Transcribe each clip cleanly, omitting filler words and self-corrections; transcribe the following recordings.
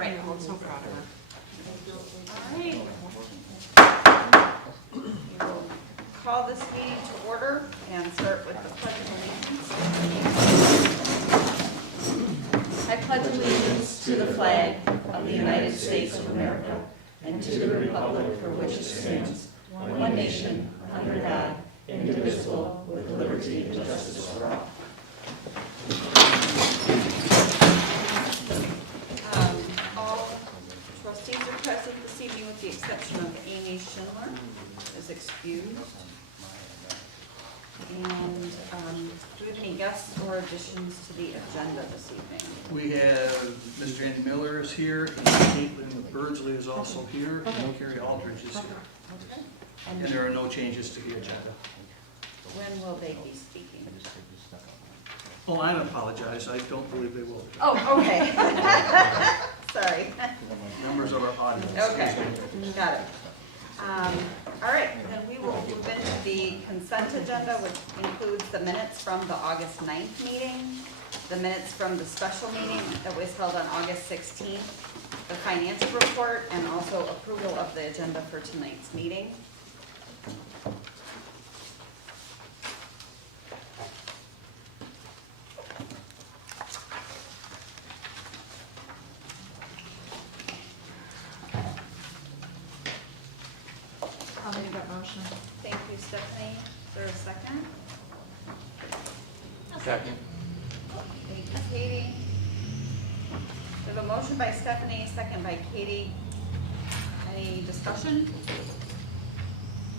Right. I'm so proud of her. All right. We will call this meeting to order and start with the pledge of allegiance. I pledge allegiance to the flag of the United States of America and to the republic for which it stands, one nation, under God, indivisible, with liberty and justice for all. All trustees are present this evening with the exception of Amy Schindler, is excused. And do we have any guests or additions to the agenda this evening? We have Mr. Andy Miller is here, and Caitlin Birdsley is also here, and Carrie Aldridge is here. Okay. And there are no changes to the agenda. When will they be speaking? Oh, I apologize, I don't believe they will. Oh, okay. Sorry. Members of our audience. Okay, got it. All right, then we will move into the consent agenda, which includes the minutes from the August 9th meeting, the minutes from the special meeting that was held on August 16th, the financial report, and also approval of the agenda for tonight's meeting. I'll make that motion. Thank you, Stephanie. Is there a second? Second. Thank you, Katie. We have a motion by Stephanie, second by Katie. Any discussion?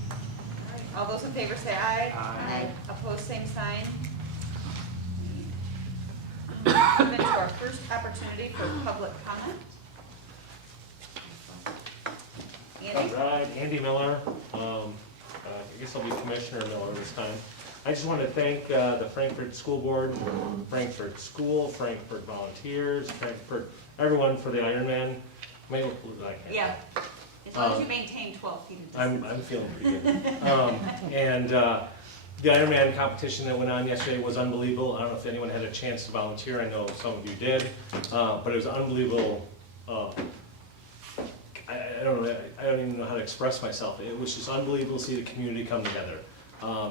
All right, all those in favor say aye. Aye. Opposed, same sign. Move into our first opportunity for public comment. Andy? All right, Andy Miller. I guess I'll be Commissioner Miller this time. I just want to thank the Frankfurt School Board, Frankfurt School, Frankfurt Volunteers, Frankfurt, everyone for the Ironman. May look like it. Yeah, as long as you maintain 12 feet of distance. I'm feeling pretty good. And the Ironman competition that went on yesterday was unbelievable. I don't know if anyone had a chance to volunteer. I know some of you did, but it was unbelievable. I don't know. I don't even know how to express myself. It was just unbelievable to see the community come together.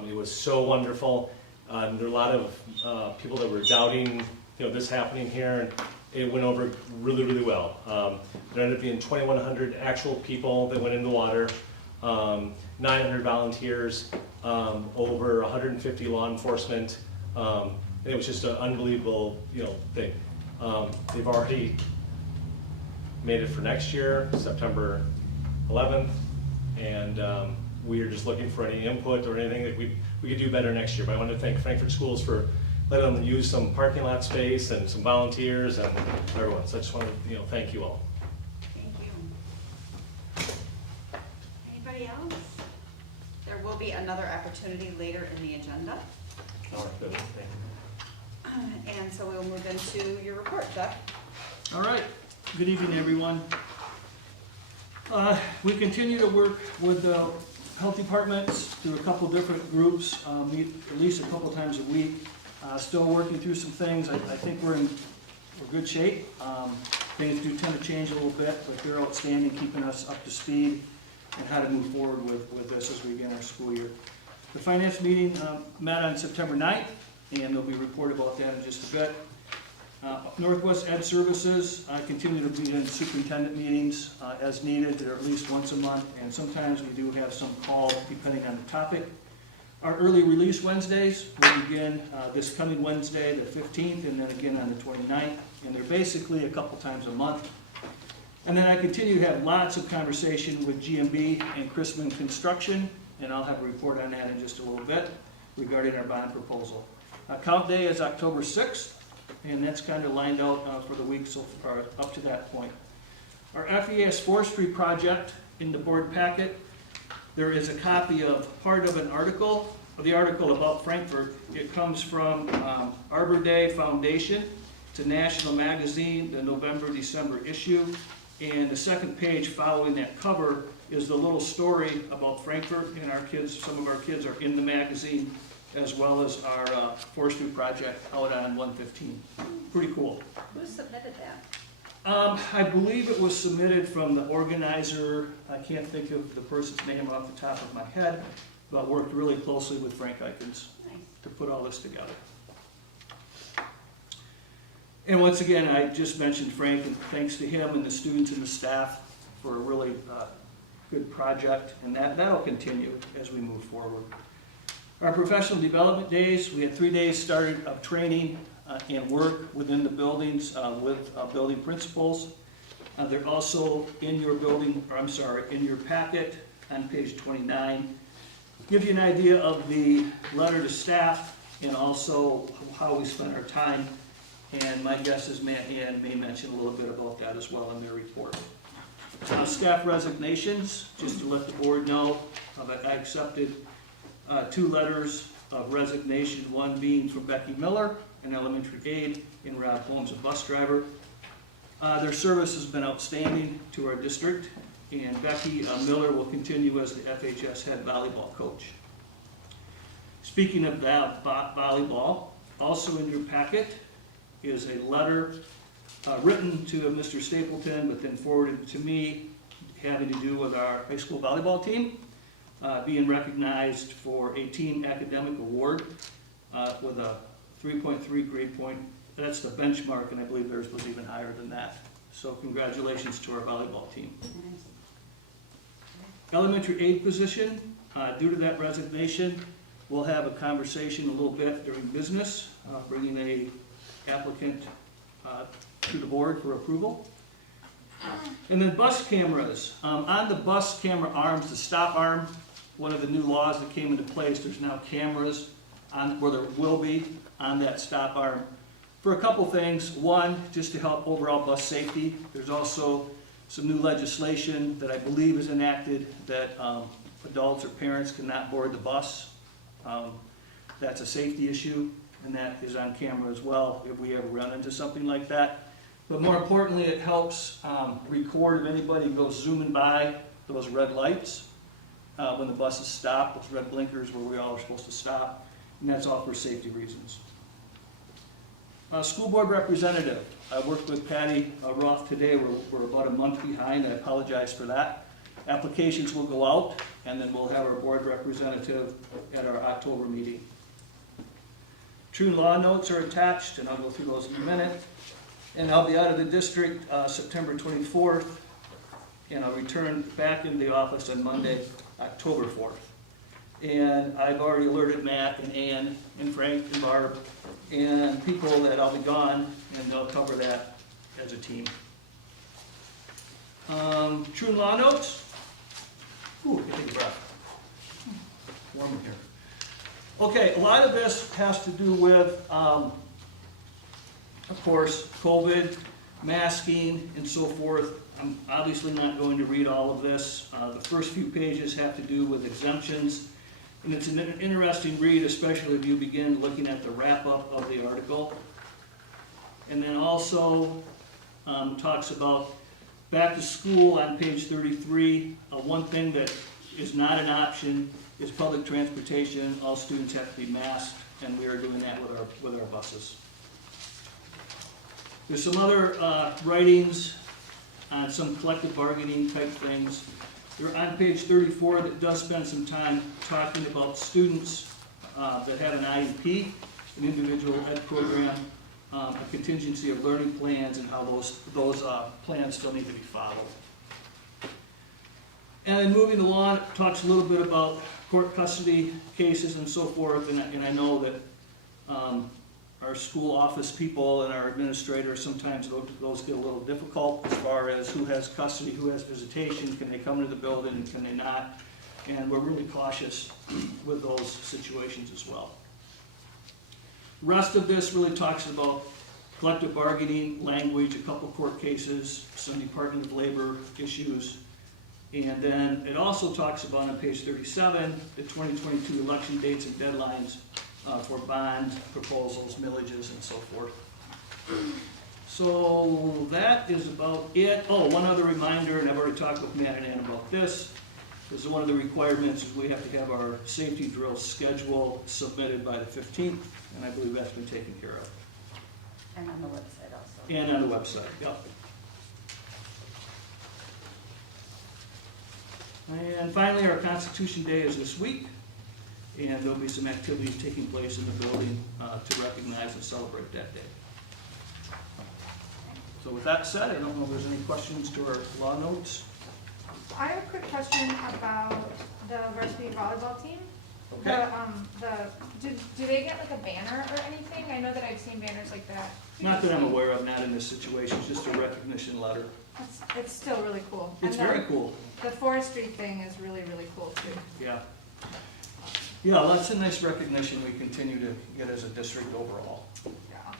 It was so wonderful. There were a lot of people that were doubting, this happening here, and it went over really, really well. There ended up being 2,100 actual people that went in the water, 900 volunteers, over 150 law enforcement. It was just an unbelievable, thing. They've already made it for next year, September 11th, and we are just looking for any input or anything that we could do better next year. But I want to thank Frankfurt Schools for letting them use some parking lot space and some volunteers and everyone. So I just want to thank you all. Thank you. Anybody else? There will be another opportunity later in the agenda. And so we'll move into your report, Jeff. All right, good evening, everyone. We continue to work with the health departments through a couple different groups, meet at least a couple times a week. Still working through some things. I think we're in good shape. Things do tend to change a little bit, but they're outstanding, keeping us up to speed and how to move forward with this as we begin our school year. The finance meeting met on September 9th, and there'll be a report about that in just a bit. Northwest Ed Services continue to be in superintendent meetings as needed. They're at least once a month, and sometimes we do have some call depending on the topic. Our early release Wednesdays will begin this coming Wednesday, the 15th, and then again on the 29th, and they're basically a couple times a month. And then I continue to have lots of conversation with GMB and Chrisman Construction, and I'll have a report on that in just a little bit regarding our bond proposal. Count day is October 6th. And that's kind of lined out for the week so far up to that point. Our FEAS forestry project in the board packet, there is a copy of part of an article, the article about Frankfurt. It comes from Arbor Day Foundation. It's a national magazine, the November-December issue. And the second page following that cover is the little story about Frankfurt, and our kids, some of our kids are in the magazine, as well as our forestry project out on 115. Pretty cool. Who submitted that? I believe it was submitted from the organizer, I can't think of the person's name off the top of my head, but worked really closely with Frank Eikens Nice. to put all this together. And once again, I just mentioned Frank, and thanks to him and the students and the staff for a really good project, and that'll continue as we move forward. Our professional development days, we had 3 days started of training and work within the buildings with building principals. They're also in your in your packet on page 29. Give you an idea of the letter to staff and also how we spent our time. And my guess is Matt and Ann may mention a little bit about that as well in their report. Staff resignations, just to let the board know, that I accepted 2 letters of resignation, one being from Becky Miller, an elementary aide, and Rob Holmes, a bus driver. Their service has been outstanding to our district, and Becky Miller will continue as the FHS head volleyball coach. Speaking of that volleyball, also in your packet is a letter written to Mr. Stapleton, but then forwarded to me, having to do with our high school volleyball team being recognized for a team academic award with a 3.3 grade point. That's the benchmark, and I believe theirs was even higher than that. So congratulations to our volleyball team. Nice. Elementary aide position, due to that resignation, we'll have a conversation a little bit during business, bringing a applicant to the board for approval. And then bus cameras. On the bus camera arms, the stop arm, one of the new laws that came into place, there's now cameras on where there will be on that stop arm for a couple things. One, just to help overall bus safety. There's also some new legislation that I believe is enacted that adults or parents cannot board the bus. That's a safety issue, and that is on camera as well if we ever run into something like that. But more importantly, it helps record if anybody goes zooming by those red lights when the bus is stopped, those red blinkers where we all are supposed to stop, and that's all for safety reasons. School board representative. I worked with Patty Roth today. We're about a month behind. I apologize for that. Applications will go out, and then we'll have our board representative at our October meeting. True law notes are attached, and I'll go through those in a minute. And I'll be out of the district September 24th, and I'll return back into the office on Monday, October 4th. And I've already alerted Matt and Ann and Frank and Barb and people that I'll be gone, and they'll cover that as a team. True law notes. Ooh, take a breath. Warm in here. Okay, a lot of this has to do with, of course, COVID, masking, and so forth. I'm obviously not going to read all of this. The first few pages have to do with exemptions. And it's an interesting read, especially if you begin looking at the wrap-up of the article. And then also talks about back to school on page 33. One thing that is not an option is public transportation. All students have to be masked, and we are doing that with our buses. There's some other writings on some collective bargaining type things. They're on page 34 that does spend some time talking about students that have an IEP, an individual ed program, a contingency of learning plans, and how those plans still need to be followed. And then moving along, it talks a little bit about court custody cases and so forth, and I know that our school office people and our administrators, sometimes those get a little difficult as far as who has custody, who has visitation, can they come to the building and can they not, and we're really cautious with those situations as well. The rest of this really talks about collective bargaining language, a couple court cases, some Department of Labor issues, and then it also talks about on page 37 the 2022 election dates and deadlines for bond proposals, millages, and so forth. So that is about it. Oh, one other reminder, and I've already talked with Matt and Ann about this, is one of the requirements is we have to have our safety drill schedule submitted by the 15th, and I believe that's been taken care of. And on the website also. And on the website, yep. And finally, our Constitution Day is this week, and there'll be some activities taking place in the building to recognize and celebrate that day. So with that said, I don't know if there's any questions to our law notes. I have a quick question about the varsity volleyball team. Okay. Do they get like a banner or anything? I know that I've seen banners like that. Not that I'm aware of, not in this situation, it's just a recognition letter. It's still really cool. It's And very cool, the forestry thing is really, really cool too. yeah. Yeah, that's a nice recognition we continue to get as a district overall. Yeah.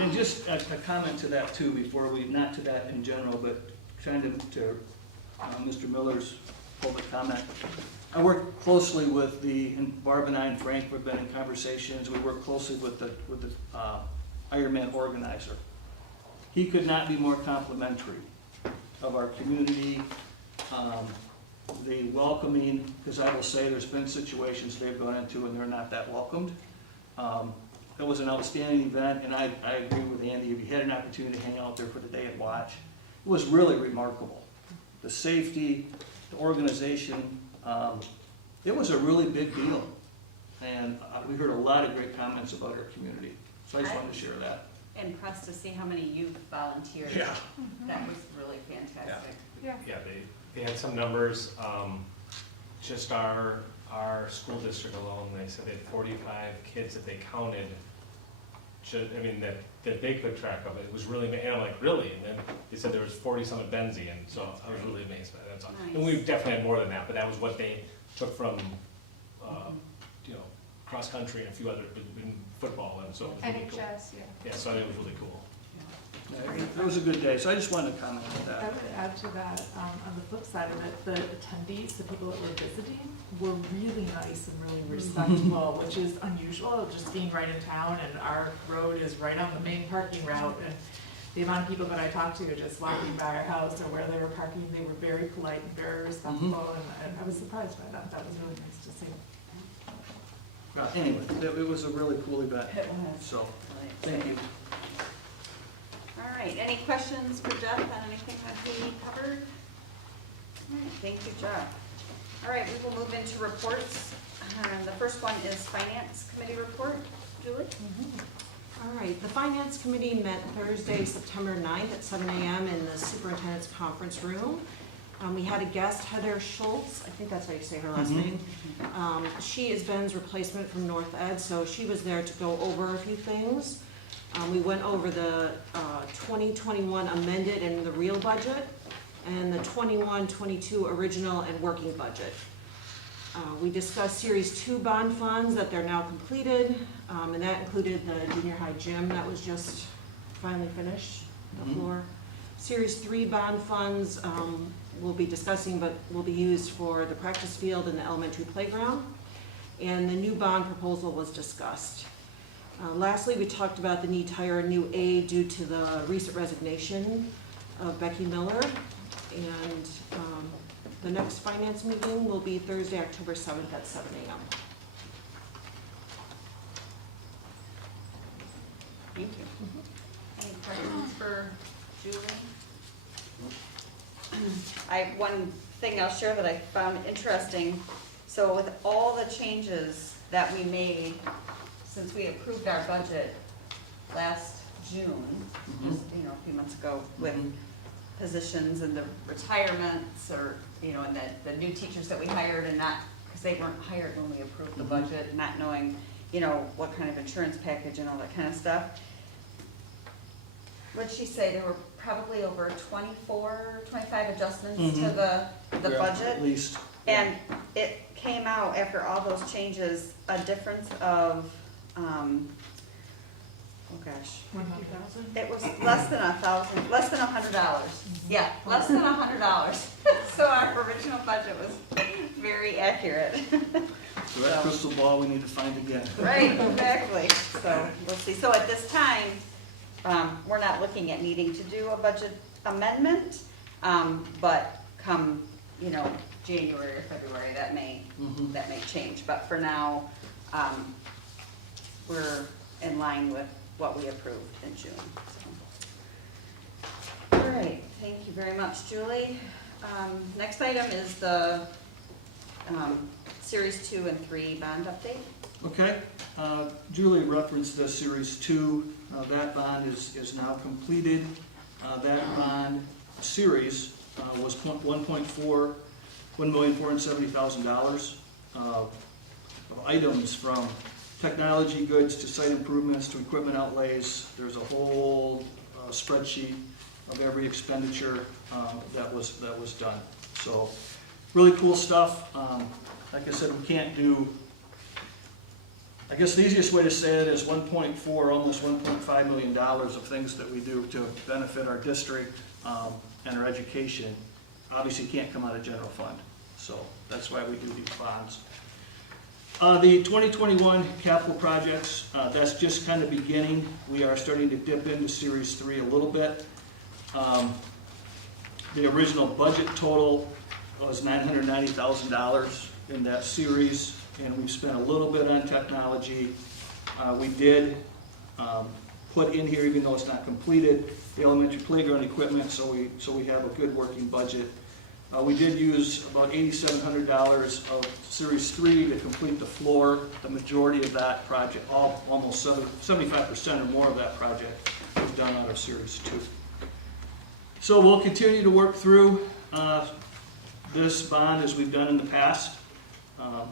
And just a comment to that too, before we, not to that in general, but kind of to Mr. Miller's public comment. I work closely with and Barb and I and Frank have been in conversations, we work closely with the Ironman organizer. He could not be more complimentary of our community, the welcoming, because I will say there's been situations they've gone into and they're not that welcomed. It was an outstanding event, and I agree with Andy, if you had an opportunity to hang out there for the day and watch, it was really remarkable. The safety, the organization, it was a really big deal. And we heard a lot of great comments about our community, so I just wanted to share that. Impressed to see how many youth volunteered. Yeah. That was really fantastic. Yeah. Yeah, they had some numbers, just our school district alone, they said they had 45 kids that they counted, that they could track of. It was really, and I'm like, really? And then they said there was 40 some at Benzie, and so I was really amazed by that. That's all. And we definitely had more than that, but that was what they took from, cross country and a few other, in football, and so it was really cool. NHS, yeah. Yeah, so I think it was really cool. It was a good day, so I just wanted to comment on I that. would add to that, on the flip side of it, the attendees, the people that were visiting, were really nice and really respectful, which is unusual, just being right in town, and our road is right on the main parking route, and the amount of people that I talked to just walking by our house or where they were parking, they were very polite and very respectful, and I was surprised by that. That was really nice to see. Anyway, it was a really cool event, It was. so, Really thank you. All right, any questions for Jeff on anything that he covered? All right, thank you, Jeff. All right, we will move into reports. The first one is Finance Committee report. Julie? All right, the Finance Committee met Thursday, September 9th at 7 a.m. in the Superintendent's Conference Room. We had a guest, Heather Schultz, I think that's how you say her last name. She is Ben's replacement from North Ed, so she was there to go over a few things. We went over the 2021 amended and the real budget, and the 21-22 original and working budget. We discussed Series 2 bond funds, that they're now completed, and that included the junior high gym that was just finally finished, the floor. Series 3 bond funds we'll be discussing, but will be used for the practice field and the elementary playground. And the new bond proposal was discussed. Lastly, we talked about the need to hire a new aide due to the recent resignation of Becky Miller. And the next finance meeting will be Thursday, October 7th at 7 a.m. Thank you. Any questions for Julie? One thing I'll share that I found interesting, so with all the changes that we made since we approved our budget last June, just, a few months ago, with positions and the retirements, or, and the new teachers that we hired, and not, because they weren't hired when we approved the budget, not knowing, what kind of insurance package and all that kind of stuff. What'd she say, there were probably over 24, 25 adjustments to the Yeah, budget? At least. And it came out, after all those changes, a difference of, oh gosh, 100,000? it was less than $100. Yeah, less than $100. So our original budget was very accurate. So that crystal ball we need to find again. Right, exactly. So we'll see. So at this time, we're not looking at needing to do a budget amendment, but come, January or February, that may change. But for now, we're in line with what we approved in June. So. All right, thank you very much, Julie. Next item is the Series 2 and 3 bond update. Okay, Julie referenced the Series 2, that bond is now completed. That bond series was $1,470,000 of items from technology goods to site improvements to equipment outlays. There's a whole spreadsheet of every expenditure that was done. So really cool stuff. Like I said, we can't do, I guess the easiest way to say it is 1.4, almost $1.5 million of things that we do to benefit our district and our education. Obviously can't come out of general fund. So that's why we do these bonds. The 2021 capital projects, that's just kind of beginning. We are starting to dip into Series 3 a little bit. The original budget total was $990,000 in that series, and we've spent a little bit on technology. We did put in here, even though it's not completed, the elementary playground equipment, so we have a good working budget. We did use about $8,700 of Series 3 to complete the floor. The majority of that project, almost 75% or more of that project was done out of Series 2. So we'll continue to work through this bond as we've done in the past. I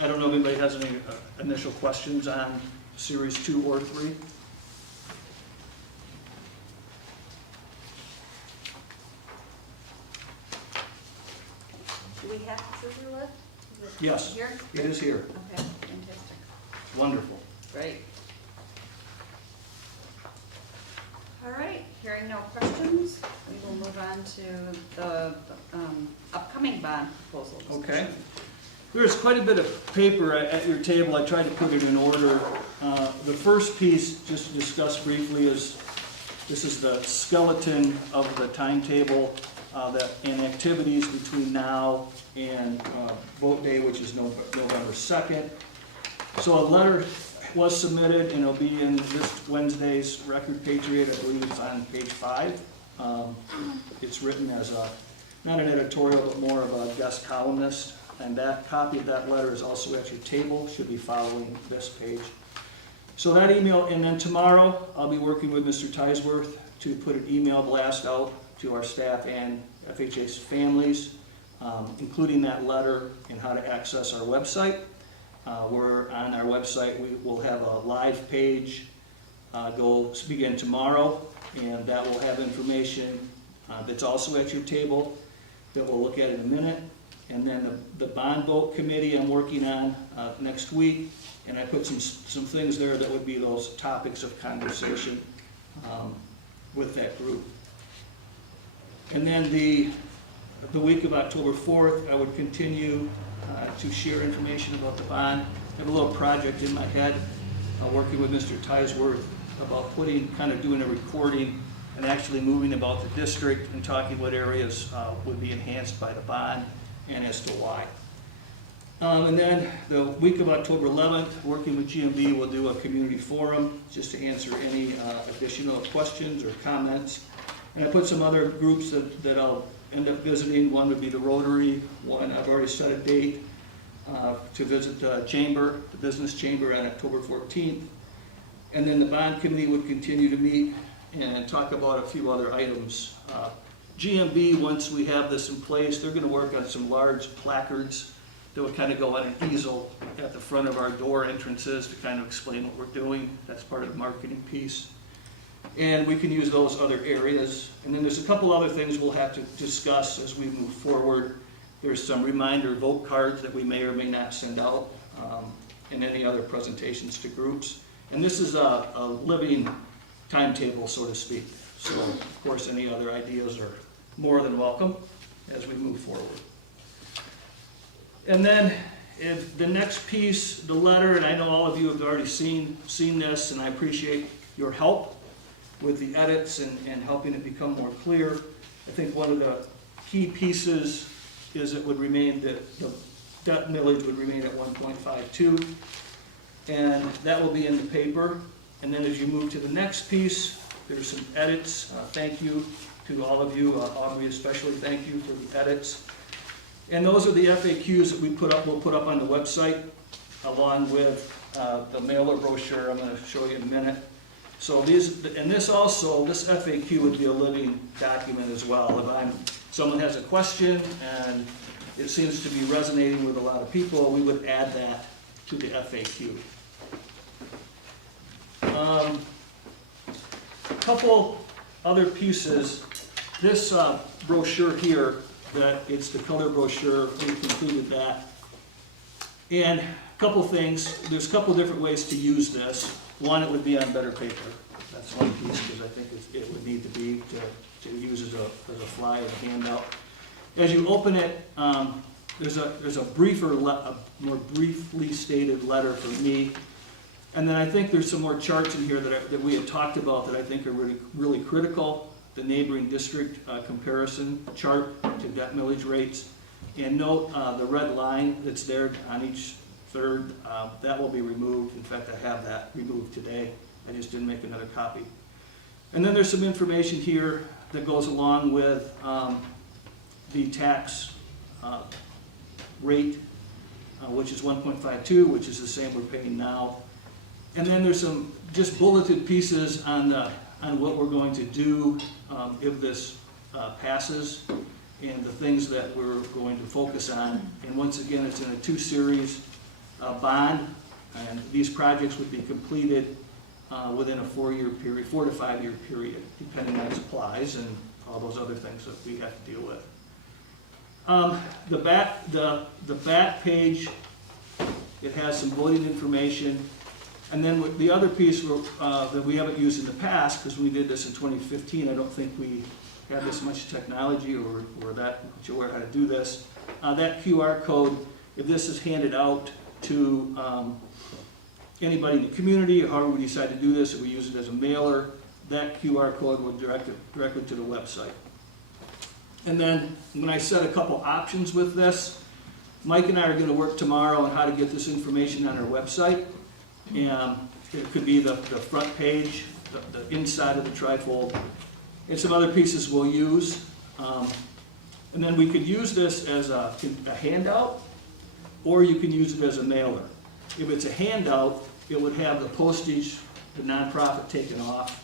don't know if anybody has any initial questions on Series 2 or 3. Do we have the scissor lift? Is it Yes, here? it is here. Okay, fantastic. Wonderful. Great. All right, hearing no questions, we will move on to the upcoming bond proposals. Okay. There's quite a bit of paper at your table. I tried to put it in order. The first piece, just to discuss briefly, is this is the skeleton of the timetable and activities between now and vote day, which is November 2nd. So a letter was submitted, and it'll be in this Wednesday's Record Patriot. I believe it's on page 5. It's written as not an editorial, but more of a guest columnist. And that copy of that letter is also at your table, should be following this page. So that email, and then tomorrow I'll be working with Mr. Tisworth to put an email blast out to our staff and FHA's families, including that letter and how to access our website. We're on our website, we will have a live page begin tomorrow, and that will have information that's also at your table that we'll look at in a minute. And then the bond vote committee I'm working on next week, and I put some things there that would be those topics of conversation with that group. And then the week of October 4th, I would continue to share information about the bond. I have a little project in my head, working with Mr. Tisworth about doing a recording and actually moving about the district and talking what areas would be enhanced by the bond and as to why. And then the week of October 11th, working with GMB, we'll do a community forum just to answer any additional questions or comments. And I put some other groups that I'll end up visiting. One would be the Rotary. One, I've already set a date to visit the chamber, the business chamber, on October 14th. And then the bond committee would continue to meet and talk about a few other items. GMB, once we have this in place, they're going to work on some large placards that would kind of go on an easel at the front of our door entrances to kind of explain what we're doing. That's part of the marketing piece. And we can use those other areas. And then there's a couple other things we'll have to discuss as we move forward. There's some reminder vote cards that we may or may not send out, and any other presentations to groups. And this is a living timetable, so to speak. So, of course, any other ideas are more than welcome as we move forward. And then, if the next piece, the letter, and I know all of you have already seen this, and I appreciate your help with the edits and helping it become more clear. I think one of the key pieces is it would remain that the debt millage would remain at 1.52, and that will be in the paper. And then as you move to the next piece, there's some edits. Thank you to all of you, Aubrey especially, thank you for the edits. And those are the FAQs that we'll put up on the website, along with the mailer brochure I'm going to show you in a minute. So this FAQ would be a living document as well. If someone has a question and it seems to be resonating with a lot of people, we would add that to the FAQ. Couple other pieces. This brochure here, it's the color brochure, we included that. And a couple things, there's a couple different ways to use this. One, it would be on better paper. That's one piece, because I think it would need to be to use as a flyer, a handout. As you open it, there's a more briefly stated letter from me. And then I think there's some more charts in here that we had talked about that I think are really, really critical. The neighboring district comparison chart to debt millage rates. And note the red line that's there on each third, that will be removed. In fact, I have that removed today. I just didn't make another copy. And then there's some information here that goes along with the tax rate, which is 1.52, which is the same we're paying now. And then there's some just bulleted pieces on what we're going to do if this passes, and the things that we're going to focus on. And once again, it's in a 2-series bond, and these projects would be completed within a 4-year period, 4 to 5 year period, depending on supplies and all those other things that we have to deal with. The back page, it has some voting information. And then the other piece that we haven't used in the past, because we did this in 2015, I don't think we had this much technology or that much aware how to do this. That QR code, if this is handed out to anybody in the community, or however we decide to do this, if we use it as a mailer, that QR code will direct it directly to the website. And then when I set a couple options with this, Mike and I are going to work tomorrow on how to get this information on our website. And it could be the front page, the inside of the trifold, and some other pieces we'll use. And then we could use this as a handout, or you can use it as a mailer. If it's a handout, it would have the postage, the nonprofit taken off,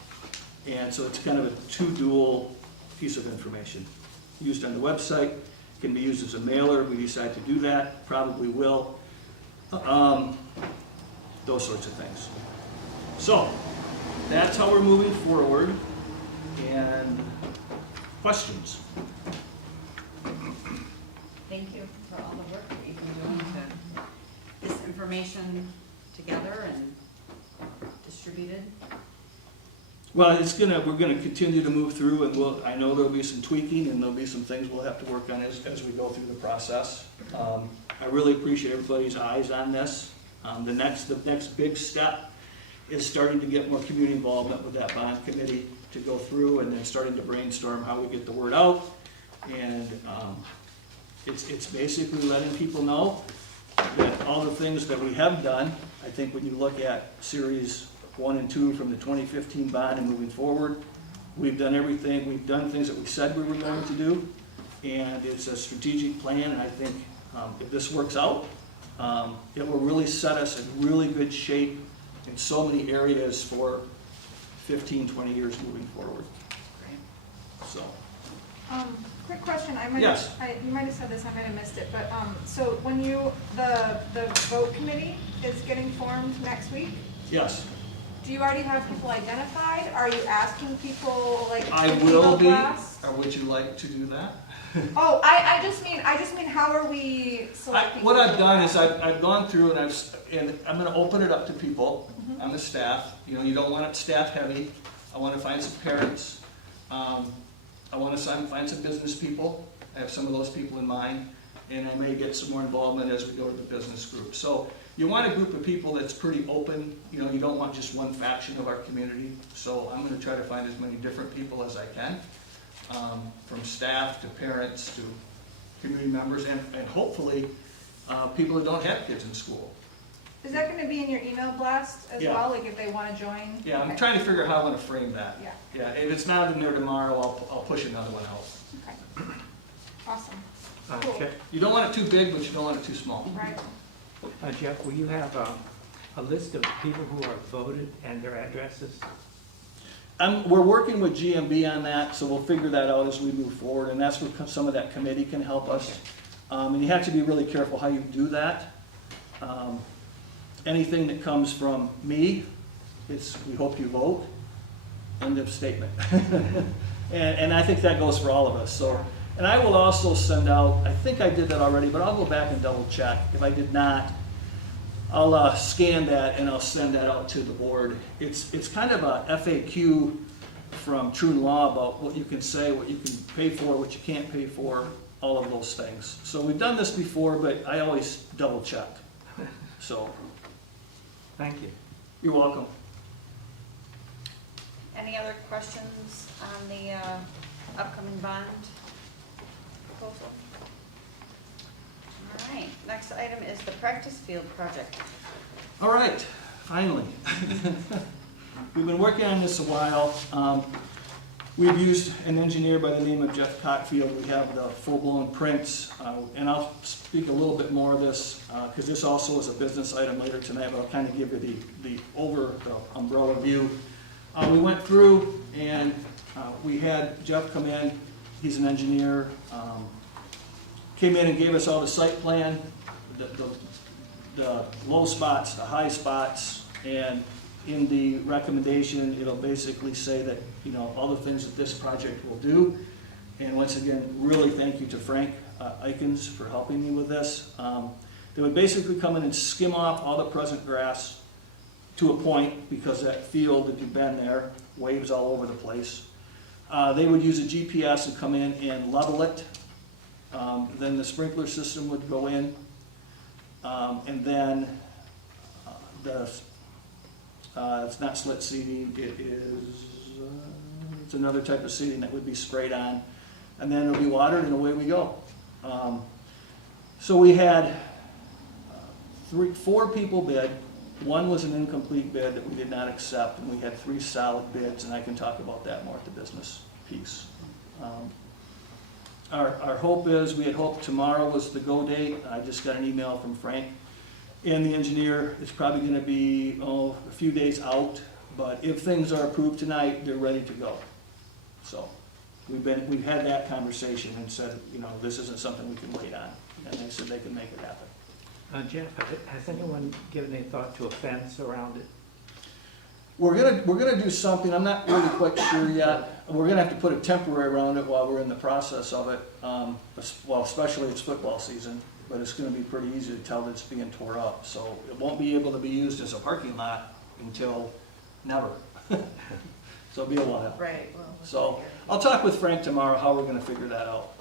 and so it's kind of a two-dual piece of information. Used on the website, can be used as a mailer if we decide to do that, probably will. Those sorts of things. So, that's how we're moving forward. And questions? Thank you for all the work that you've been doing to get this information together and distributed. Well, we're gonna continue to move through, and I know there'll be some tweaking, and there'll be some things we'll have to work on as we go through the process. I really appreciate everybody's eyes on this. The next big step is starting to get more community involvement with that bond committee to go through, and then starting to brainstorm how we get the word out. And it's basically letting people know that all the things that we have done, I think when you look at series 1 and 2 from the 2015 bond and moving forward, we've done everything, we've done things that we said we were going to do, and it's a strategic plan, and I think if this works out, it will really set us in really good shape in so many areas for 15, 20 years moving forward. So. Quick question, Yes. You might have said this, I might have missed it, but, so when the vote committee is getting formed next week, Yes, do you already have people identified? Are you asking people, like, I to will email be. blast? Or would you like to do that? Oh, I just mean, how are we selecting? What I've done is I've gone through and I'm going to open it up to people on the staff. You know, you don't want it staff heavy. I want to find some parents. I want to find some business people. I have some of those people in mind, and I may get some more involvement as we go to the business group. So you want a group of people that's pretty open. You know, you don't want just one faction of our community. So I'm going to try to find as many different people as I can, from staff to parents to community members, and hopefully people who don't have kids in school. Is that gonna be in your email blast as Yeah. well, like if they wanna join? Yeah, I'm Okay. trying to figure out how I want to frame that. Yeah, Yeah, if it's not in there tomorrow, I'll push another one out. okay. Awesome, Cool. Jeff, You don't want it too big, but you don't want it too small. right. Jeff, will you have a list of people who are voted and their addresses? We're working with GMB on that, so we'll figure that out as we move forward, and that's where some of that committee can help us. And you have to be really careful how you do that. Anything that comes from me, it's, we hope you vote, end of statement. And I think that goes for all of us, so. And I will also send out, I think I did that already, but I'll go back and double check. If I did not, I'll scan that and I'll send that out to the board. It's kind of a FAQ from True and Law about what you can say, what you can pay for, what you can't pay for, all of those things. So we've done this before, but I always double check. So, Thank you. you're welcome. Any other questions on the upcoming bond proposal? All right, next item is the practice field project. All right, finally. We've been working on this a while. We've used an engineer by the name of Jeff Cockfield. We have the full-blown prints, and I'll speak a little bit more of this, because this also is a business item later tonight, but I'll kind of give you the umbrella view. We went through and we had Jeff come in, he's an engineer, came in and gave us all the site plan, the low spots, the high spots, and in the recommendation, it'll basically say that, you know, all the things that this project will do. And once again, really thank you to Frank Eikens for helping me with this. They would basically come in and skim off all the present grass to a point, because that field, if you've been there, waves all over the place. They would use a GPS and come in and level it. Then the sprinkler system would go in. And then it's not slit seeding, it is, it's another type of seeding that would be sprayed on. And then it'll be watered and away we go. So we had 4 people bid. One was an incomplete bid that we did not accept, and we had 3 solid bids, and I can talk about that more at the business piece. Our hope is, we had hoped tomorrow was the go date. I just got an email from Frank and the engineer. It's probably gonna be, a few days out, but if things are approved tonight, they're ready to go. So, we've had that conversation and said, you know, this isn't something we can wait on, and they said they can make it happen. Jeff, has anyone given any thought to a fence around it? We're gonna do something, I'm not really quite sure yet. We're gonna have to put a temporary around it while we're in the process of it. Well, especially it's football season, but it's gonna be pretty easy to tell that it's being tore up. So it won't be able to be used as a parking lot until never. So it'll be a while. Right, well. So I'll talk with Frank tomorrow how we're gonna figure that out.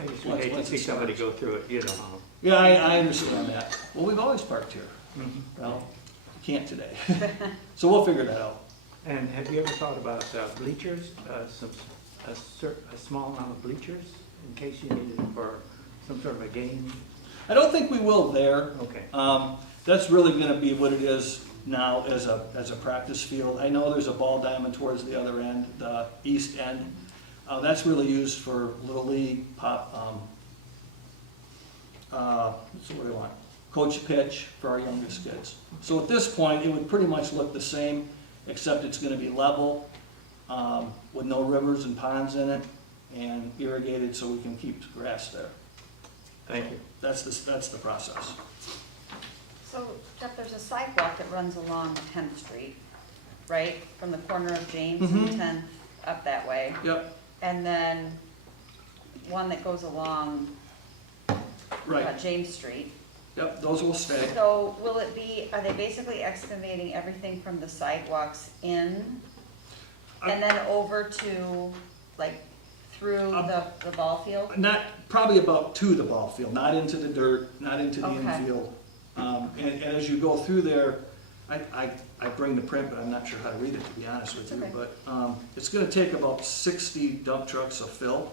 I just would hate to see somebody go through it, you know. Yeah, I understand that. Well, we've always parked here. Mm-hmm. Well, we can't today. So we'll figure that out. And have you ever thought about bleachers, a small amount of bleachers in case you needed it for some sort of a game? I don't think we will there. Okay. That's really gonna be what it is now as a practice field. I know there's a ball diamond towards the other end, the east end. That's really used for Little League, pop, so what do they want? Coach pitch for our youngest kids. So at this point, it would pretty much look the same, except it's gonna be level, with no rivers and ponds in it, and irrigated so we can keep the grass there. Thank you. That's the process. So, Jeff, there's a sidewalk that runs along 10th Street, right? From the corner of James and 10th up that way. Yep, And then one that goes along right, James Street. yep, those will stay. So will it be, are they basically excavating everything from the sidewalks in and then over to, like, through the ball field? Not, probably about to the ball field, not into the dirt, not into the Okay. infield. And as you go through there, I bring the print, but I'm not sure how to read it, to be honest with you. Okay. But it's gonna take about 60 dump trucks of fill,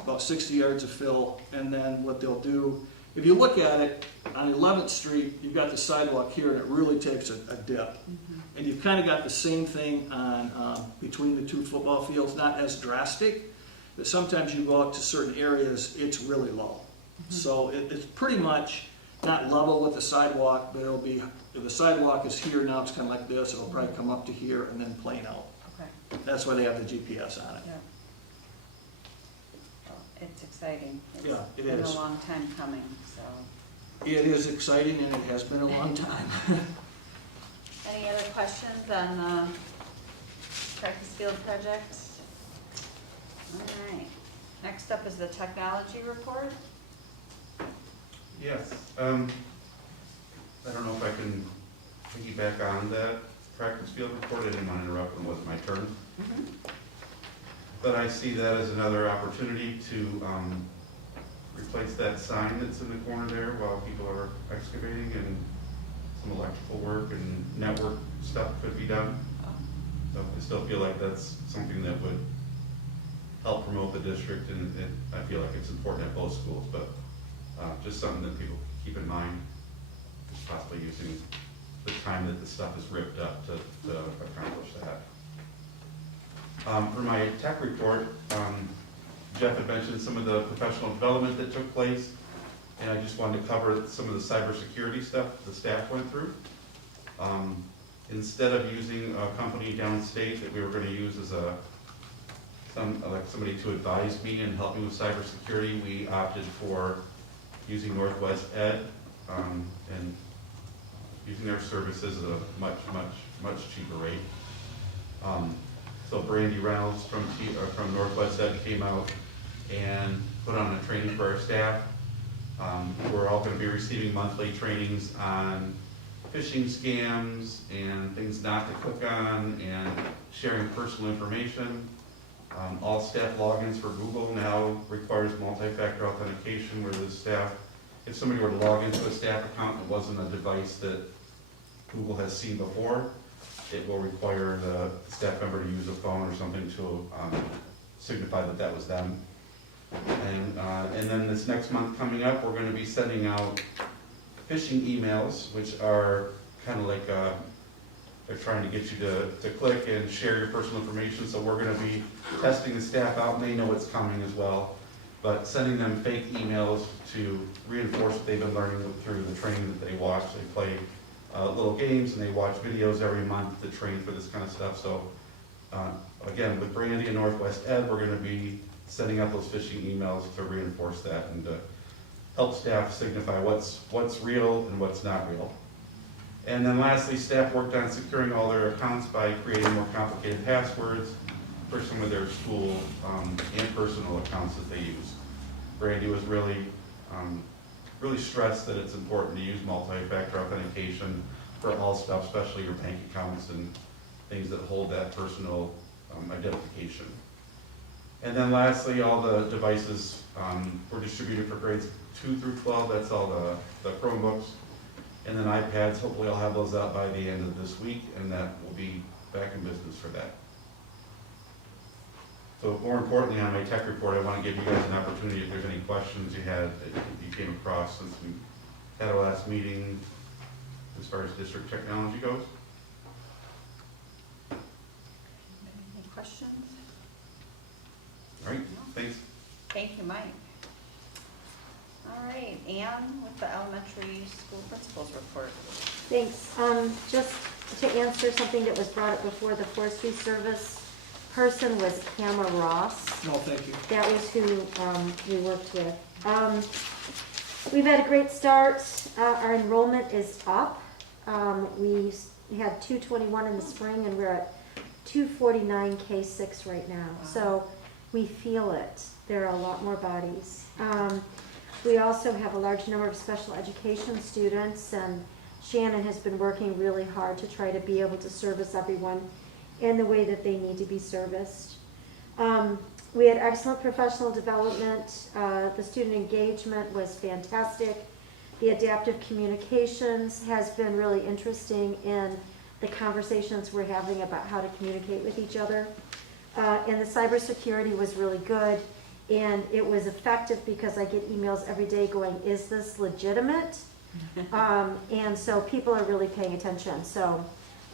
about 60 yards of fill. And then what they'll do if you look at it, on 11th Street, you've got the sidewalk here, and it really takes a dip. And you've kind of got the same thing on between the two football fields, not as drastic, but sometimes you go out to certain areas, it's really low. So it's pretty much not level with the sidewalk, but it'll be, if the sidewalk is here, now it's kind of like this, it'll probably come up to here and then plane out. Okay, That's why they have the GPS on it. yeah. Well, it's exciting. Yeah, it It's been is. a long time coming, so. It is exciting, and it has been a long time. Any other questions on the practice field project? All right. Next up is the technology report. Yes, I don't know if I can piggyback on that practice field report. I didn't want to interrupt when it wasn't my turn. But I see that as another opportunity to replace that sign that's in the corner there while people are excavating, and some electrical work and network stuff could be done. So I still feel like that's something that would help promote the district, and I feel like it's important at both schools, but just something that people keep in mind, is possibly using the time that the stuff is ripped up to accomplish that. For my tech report, Jeff had mentioned some of the professional development that took place, and I just wanted to cover some of the cybersecurity stuff the staff went through. Instead of using a company downstate that we were going to use as somebody to advise me and help me with cybersecurity, we opted for using Northwest Ed and using their services at a much cheaper rate. So Brandy Reynolds from Northwest Ed came out and put on a training for our staff. We're all going to be receiving monthly trainings on phishing scams and things not to click on and sharing personal information. All staff logins for Google now requires multi-factor authentication, where the staff, if somebody were to log into a staff account and it wasn't a device that Google has seen before, it will require the staff member to use a phone or something to signify that that was them. And then this next month coming up, we're going to be sending out phishing emails, which are kind of like they're trying to get you to click and share your personal information. So we're going to be testing the staff out, and they know it's coming as well, but sending them fake emails to reinforce what they've been learning through the training that they watch. They play little games and they watch videos every month to train for this kind of stuff. So again, with Brandy and Northwest Ed, we're going to be sending out those phishing emails to reinforce that and to help staff signify what's real and what's not real. And then lastly, staff worked on securing all their accounts by creating more complicated passwords for some of their school and personal accounts that they use. Brandy was really stressed that it's important to use multi-factor authentication for all stuff, especially your bank accounts and things that hold that personal identification. And then lastly, all the devices were distributed for grades 2 through 12. That's all the Chromebooks. And then iPads, hopefully I'll have those out by the end of this week, and that will be back in business for that. So more importantly, on my tech report, I want to give you guys an opportunity if there's any questions you had that you came across since we had our last meeting as far as district technology goes. Any questions? All right, thanks. Thank you, Mike. All right, Anne with the elementary school principals report. Thanks. Just to answer something that was brought up before, the forestry service person was Kama Ross. No, thank you. That was who we worked with. We've had a great start. Our enrollment is up. We had 221 in the spring, and we're at 249 K6 right now. Wow. So we feel it. There are a lot more bodies. We also have a large number of special education students, and Shannon has been working really hard to try to be able to service everyone in the way that they need to be serviced. We had excellent professional development. The student engagement was fantastic. The adaptive communications has been really interesting in the conversations we're having about how to communicate with each other. And the cybersecurity was really good. And it was effective because I get emails every day going, is this legitimate? And so people are really paying attention. So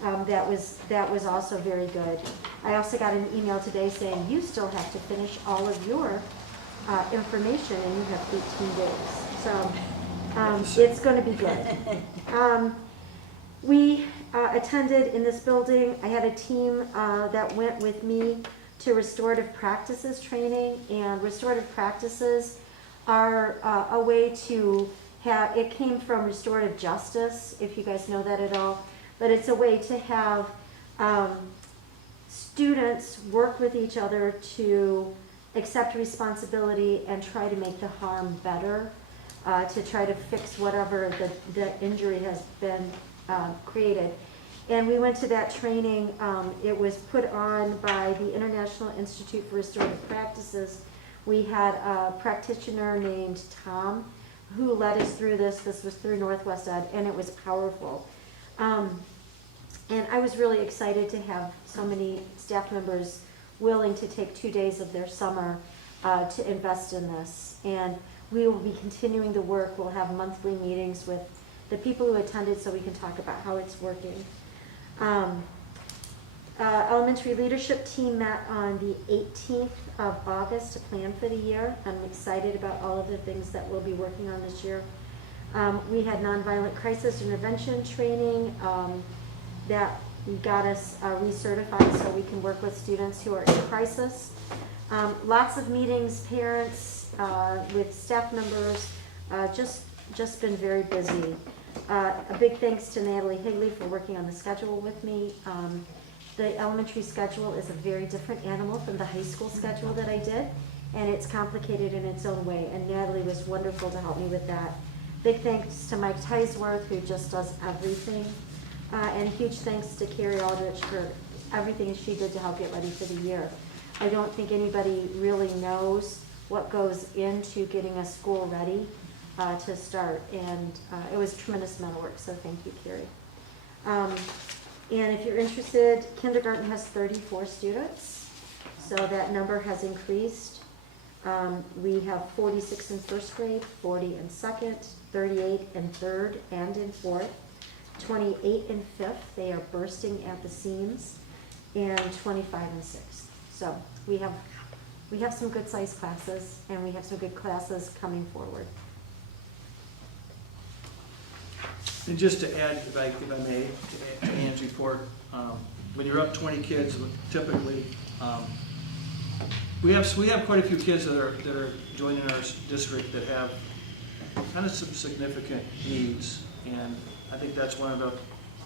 that was also very good. I also got an email today saying you still have to finish all of your information and you have 18 days. So it's going to be good. We attended in this building. I had a team that went with me to restorative practices training, and restorative practices are a way to have, it came from restorative justice, if you guys know that at all, but it's a way to have students work with each other to accept responsibility and try to make the harm better, to try to fix whatever the injury has been created. And we went to that training. It was put on by the International Institute for Restorative Practices. We had a practitioner named Tom who led us through this. This was through Northwest Ed, and it was powerful. And I was really excited to have so many staff members willing to take 2 days of their summer to invest in this. And we will be continuing the work. We'll have monthly meetings with the people who attended so we can talk about how it's working. Elementary leadership team met on the 18th of August to plan for the year. I'm excited about all of the things that we'll be working on this year. We had nonviolent crisis intervention training that got us recertified so we can work with students who are in crisis. Lots of meetings, parents, with staff members, just been very busy. A big thanks to Natalie Higley for working on the schedule with me. The elementary schedule is a very different animal from the high school schedule that I did, and it's complicated in its own way, and Natalie was wonderful to help me with that. Big thanks to Mike Teisworth, who just does everything, and huge thanks to Carrie Aldrich for everything she did to help get ready for the year. I don't think anybody really knows what goes into getting a school ready to start, and it was tremendous amount of work, so thank you, Carrie. And if you're interested, kindergarten has 34 students, so that number has increased. We have 46 in first grade, 40 in second, 38 in third and in fourth, 28 in fifth, they are bursting at the seams, and 25 in sixth. So we have some good sized classes, and we have some good classes coming forward. And just to add, if I may, to Ann's report, when you're up 20 kids, typically, we have quite a few kids that are joining our district that have kind of some significant needs, and I think that's one of the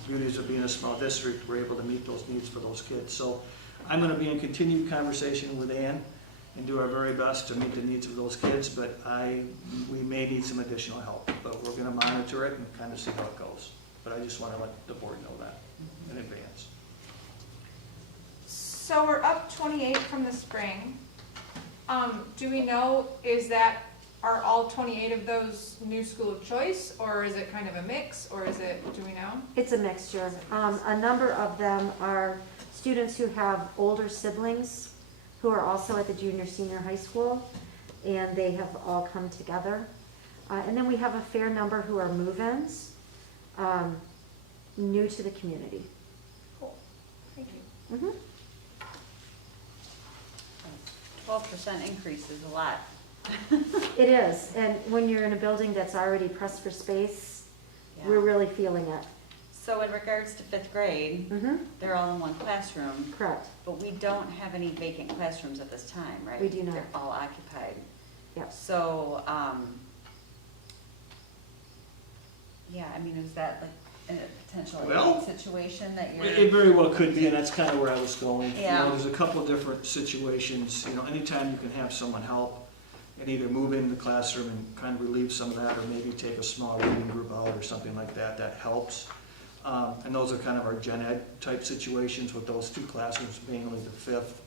beauties of being a small district. We're able to meet those needs for those kids. So I'm going to be in continued conversation with Ann and do our very best to meet the needs of those kids, but we may need some additional help, but we're going to monitor it and kind of see how it goes. But I just want to let the board know that in advance. So we're up 28 from the spring. Do we know, are all 28 of those new school of choice, or is it kind of a mix, or is it, do we know? It's a mixture. A number of them are students who have older siblings who are also at the junior, senior high school, and they have all come together. And then we have a fair number who are move-ins, new to the community. Cool, thank you. Mm-hmm. 12% increase is a lot. It is, and when you're in a building that's already pressed for space, we're really feeling it. So in regards to fifth grade, Mm-hmm. they're all in one classroom, Correct. but we don't have any vacant classrooms at this time, right? We do not. They're all occupied. Yep. So, yeah, I mean, is that like a potential Well, situation that you're? It very well could be, and that's kind of where I was going. Yeah. There's a couple of different situations. Anytime you can have someone help and either move into the classroom and kind of relieve some of that, or maybe take a small reading group out or something like that, that helps. And those are kind of our gen ed type situations with those two classrooms, mainly the fifth.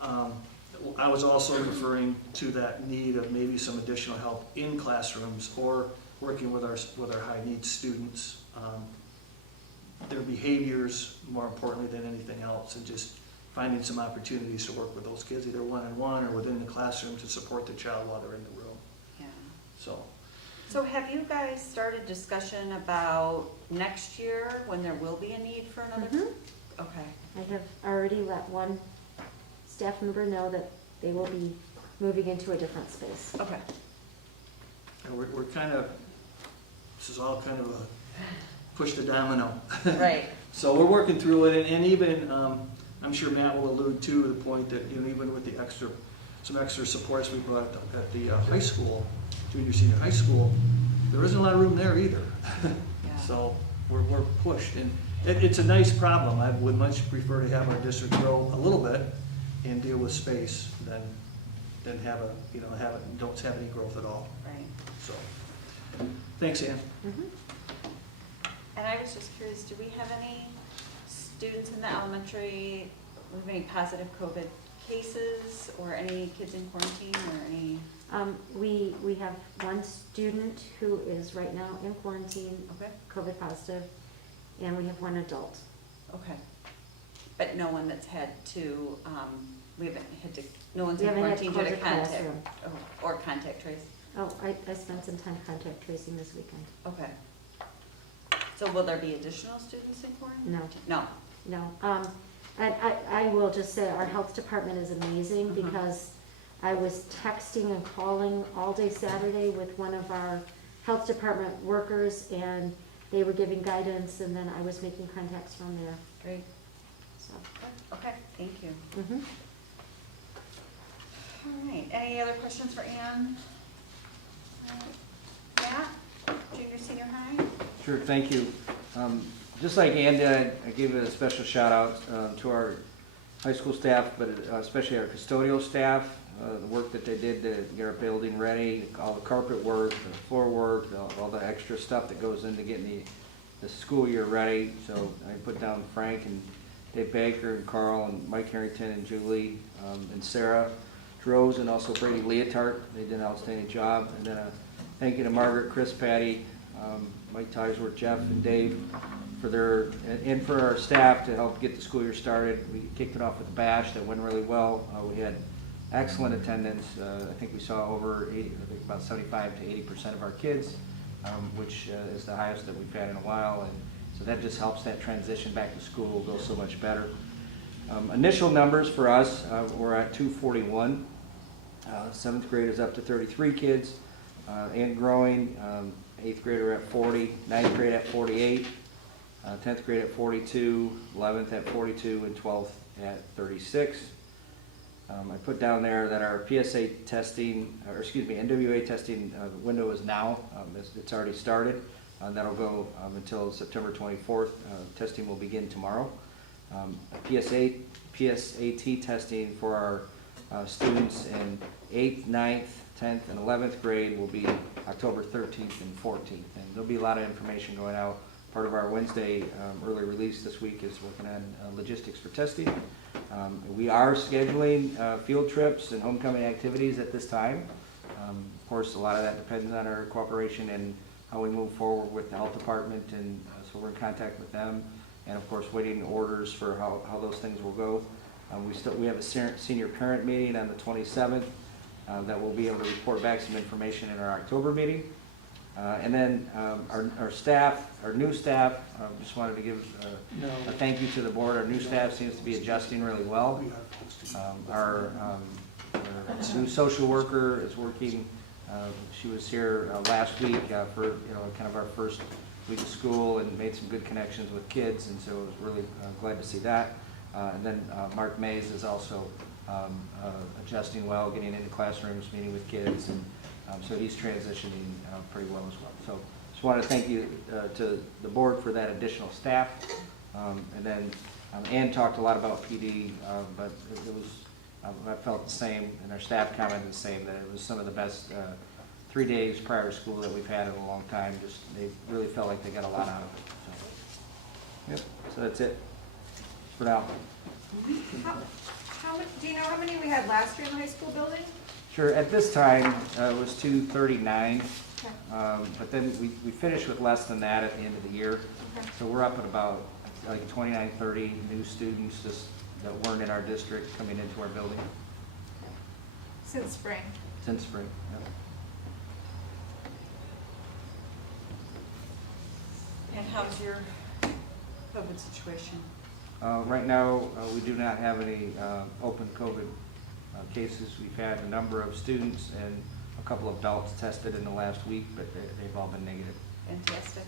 I was also referring to that need of maybe some additional help in classrooms or working with our high needs students. Their behaviors, more importantly than anything else, and just finding some opportunities to work with those kids, either one-on-one or within the classroom to support the child while they're in the room, Yeah. so. Have you guys started discussion about next year, when there will be a need for another? Mhm. Okay, I have already let one staff member know that they will be moving into a different space. okay. And we're kind of, this is all kind of a push the domino. Right, So we're working through it, and even, I'm sure Matt will allude to the point that, you know, even with the some extra supports we brought at the high school, junior, senior high school, there isn't a lot of room there either. yeah. So we're pushed, and it's a nice problem. I would much prefer to have our district grow a little bit and deal with space than have don't have any growth at all. Right. So, thanks, Ann. Mhm. And I was just curious, do we have any students in the elementary with any positive COVID cases, or any kids in quarantine, or any? We have one student who is right now in quarantine, Okay, COVID positive, and we have one adult. okay. But no one that's had to, we haven't had to, no one's We in haven't had to quarantine due to close a contact, classroom. or contact trace? Oh, I spent some time contact tracing this weekend. Okay. So will there be additional students in quarantine? No. No, No, and I will just say our health department is amazing Mhm. because I was texting and calling all day Saturday with one of our health department workers, and they were giving guidance, and then I was making contacts from there, great, so. okay, thank you. Mhm. All right, any other questions for Ann? Matt, junior, senior high? Sure, thank you. Just like Ann did, I gave a special shout out to our high school staff, but especially our custodial staff, the work that they did to get our building ready, all the carpet work, the floor work, all the extra stuff that goes into getting the school year ready. So I put down Frank and Dave Baker and Carl and Mike Harrington and Julie and Sarah Droz, and also Brady Leotard. They did an outstanding job. And then thank you to Margaret, Chris, Patty, Mike Tiesworth, Jeff, and Dave for and for our staff to help get the school year started. We kicked it off with a bash that went really well. We had excellent attendance. I think we saw over 80, I think about 75 to 80% of our kids, which is the highest that we've had in a while. And so that just helps that transition back to school go so much better. Initial numbers for us, we're at 241. 7th grade is up to 33 kids and growing. 8th grade are at 40, 9th grade at 48, 10th grade at 42, 11th at 42, and 12th at 36. I put down there that our PSA testing, or excuse me, NWA testing window is now. It's already started. That'll go until September 24th. Testing will begin tomorrow. PSAT testing for our students in 8th, 9th, 10th, and 11th grade will be October 13th and 14th. And there'll be a lot of information going out. Part of our Wednesday early release this week is working on logistics for testing. We are scheduling field trips and homecoming activities at this time. Of course, a lot of that depends on our cooperation and how we move forward with the health department, and so we're in contact with them. And of course, waiting orders for how those things will go. We have a senior parent meeting on the 27th that we'll be able to report back some information in our October meeting. And then our staff, our new staff, just wanted to give a thank you to the board. Our new staff seems to be adjusting really well. Our new social worker is working. She was here last week for kind of our first week of school and made some good connections with kids, and so I was really glad to see that. And then Mark Mays is also adjusting well, getting into classrooms, meeting with kids, and so he's transitioning pretty well as well. So just want to thank you to the board for that additional staff. And then Ann talked a lot about PD, but it was, I felt the same, and our staff commented the same, that it was some of the best 3 days prior to school that we've had in a long time. Just they really felt like they got a lot out of it. So, yep. So that's it for now. Do you know how many we had last year in the high school building? Sure. At this time, it was 239, Okay. but then we finished with less than that at the end of the year. Okay. So we're up at about like 29, 30 new students that weren't in our district coming into our building Since spring. since spring. Yep. And how's your COVID situation? Right now, we do not have any open COVID cases. We've had a number of students and a couple of adults tested in the last week, but they've all been negative. Fantastic.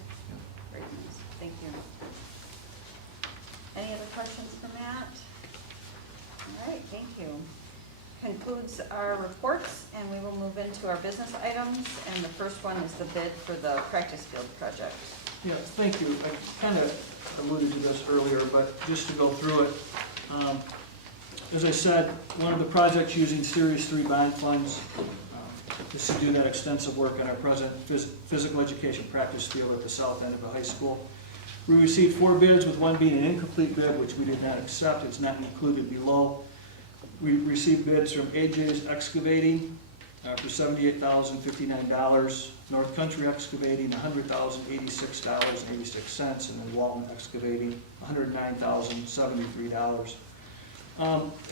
Great news. Thank you. Any other questions for Matt? All right, thank you. Concludes our reports, and we will move into our business items. And the first one is the bid for the practice field project. Yeah, thank you. I kind of alluded to this earlier, but just to go through it. As I said, one of the projects using Series 3 bond funds is to do that extensive work on our present physical education practice field at the south end of the high school. We received 4 bids, with one being an incomplete bid, which we did not accept. It's not included below. We received bids from Aide's Excavating for $78,059, North Country Excavating $100,086.86, and then Gwaltney Excavating $109,073.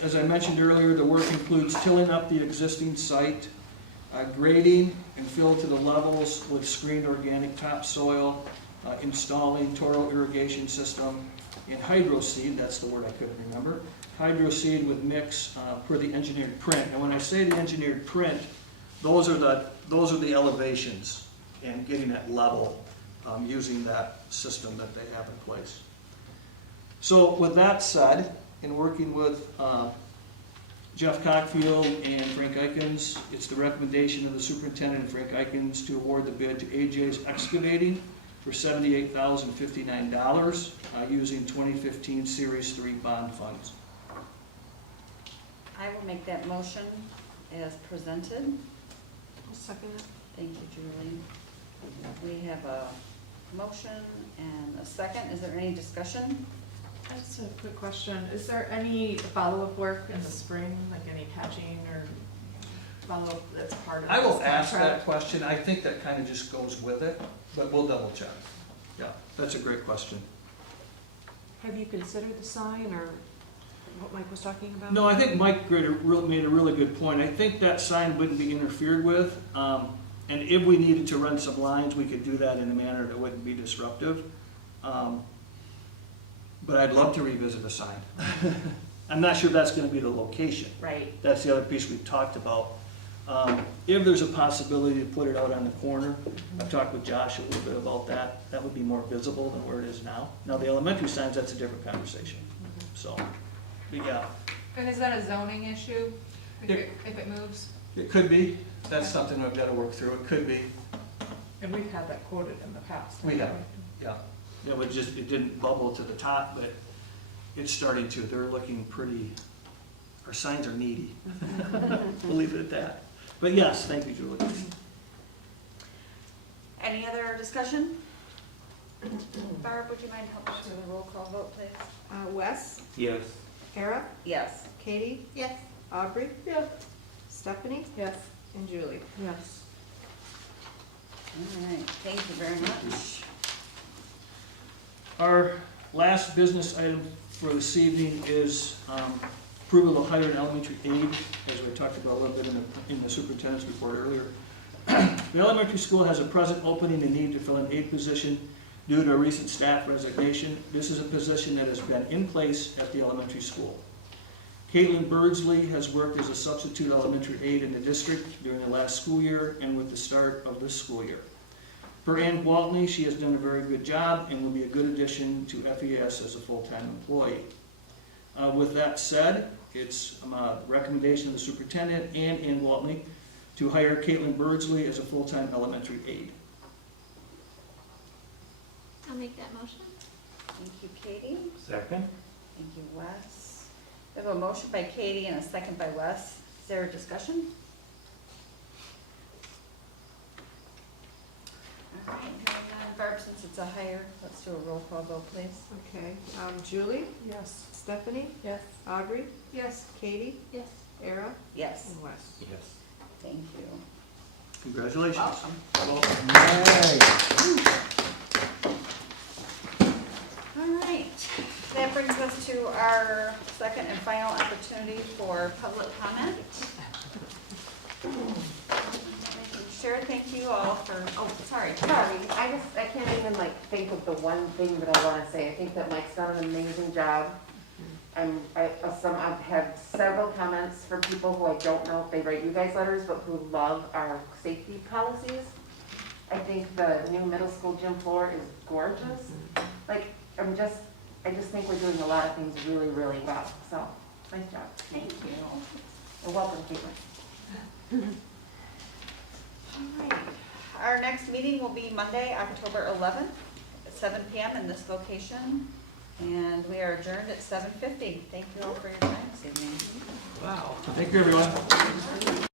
As I mentioned earlier, the work includes tilling up the existing site, grading and fill to the levels with screened organic topsoil, installing toro irrigation system, and hydroseed, that's the word I couldn't remember, hydroseed with mix per the engineered print. And when I say the engineered print, those are the elevations and getting it level using that system that they have in place. So with that said, in working with Jeff Cockfield and Frank Eikens, it's the recommendation of the superintendent and Frank Eikens to award the bid to AJ's Excavating for $78,059 using 2015 Series 3 bond funds. I will make that motion as presented. I'll second it. Thank you, Julie. We have a motion and a second. Is there any discussion? I just have a quick question. Is there any follow-up work in the spring, like any patching or follow-up that's part of this I will ask that contract? question. I think that kind of just goes with it, but we'll double check. Yeah, that's a great question. Have you considered the sign or what Mike was talking about? No, I think Mike made a really good point. I think that sign wouldn't be interfered with. And if we needed to run some lines, we could do that in a manner that wouldn't be disruptive. But I'd love to revisit the sign. I'm not sure that's going to be the location. Right. That's the other piece we talked about. If there's a possibility to put it out on the corner, I've talked with Josh a little bit about that. That would be more visible than where it is now. Now, the elementary signs, that's a different conversation. So, but yeah, And is that a zoning issue if it moves? it could be. That's something I've got to work through. It could be. And we've had that quoted in the past. We have, yeah. It didn't bubble to the top, but it's starting to. They're looking pretty, our signs are needy. We'll leave it at that. But yes, thank you, Julie. Any other discussion? Barb, would you mind helping us with a roll call vote, please? Wes, Yes. Kara, Yes. Katie? Yes. Aubrey? Yes. Stephanie? Yes. And Julie? Yes. All right, thank you very much. Our last business item for this evening is approval to hire an elementary aide, as we talked about a little bit in the superintendent's report earlier. The elementary school has a present opening and need to fill an aide position due to a recent staff resignation. This is a position that has been in place at the elementary school. Caitlin Birdsley has worked as a substitute elementary aide in the district during the last school year and with the start of this school year. For Ann Gwaltney, she has done a very good job and will be a good addition to FEAS as a full-time employee. With that said, it's a recommendation of the superintendent and Ann Gwaltney to hire Caitlin Birdsley as a full-time elementary aide. I'll make that motion. Thank you, Katie. Second? Thank you, Wes. We have a motion by Katie and a second by Wes. Is there a discussion? All right, hearing none. Barb, since it's a hire, let's do a roll call vote, please. Okay, Julie? Yes. Stephanie? Yes. Audrey? Yes. Katie? Yes. Era? Yes, And Wes? Yes. thank you. Congratulations. Welcome. Yay. All right, that brings us to our second and final opportunity for public comment. Sharon, thank you all for, oh, sorry. Sorry, I can't even think of the one thing that I wanna say. I think that Mike's done an amazing job. I've had several comments from people who I don't know if they write you guys letters, but who love our safety policies. I think the new middle school gym floor is gorgeous. I just think we're doing a lot of things really, really well, so, nice job. Thank you. You're welcome, Caitlin. All right. Our next meeting will be Monday, October 11th, at 7 PM in this location. And we are adjourned at 7:50. Thank you all for your time this evening. Wow. Thank you, everyone.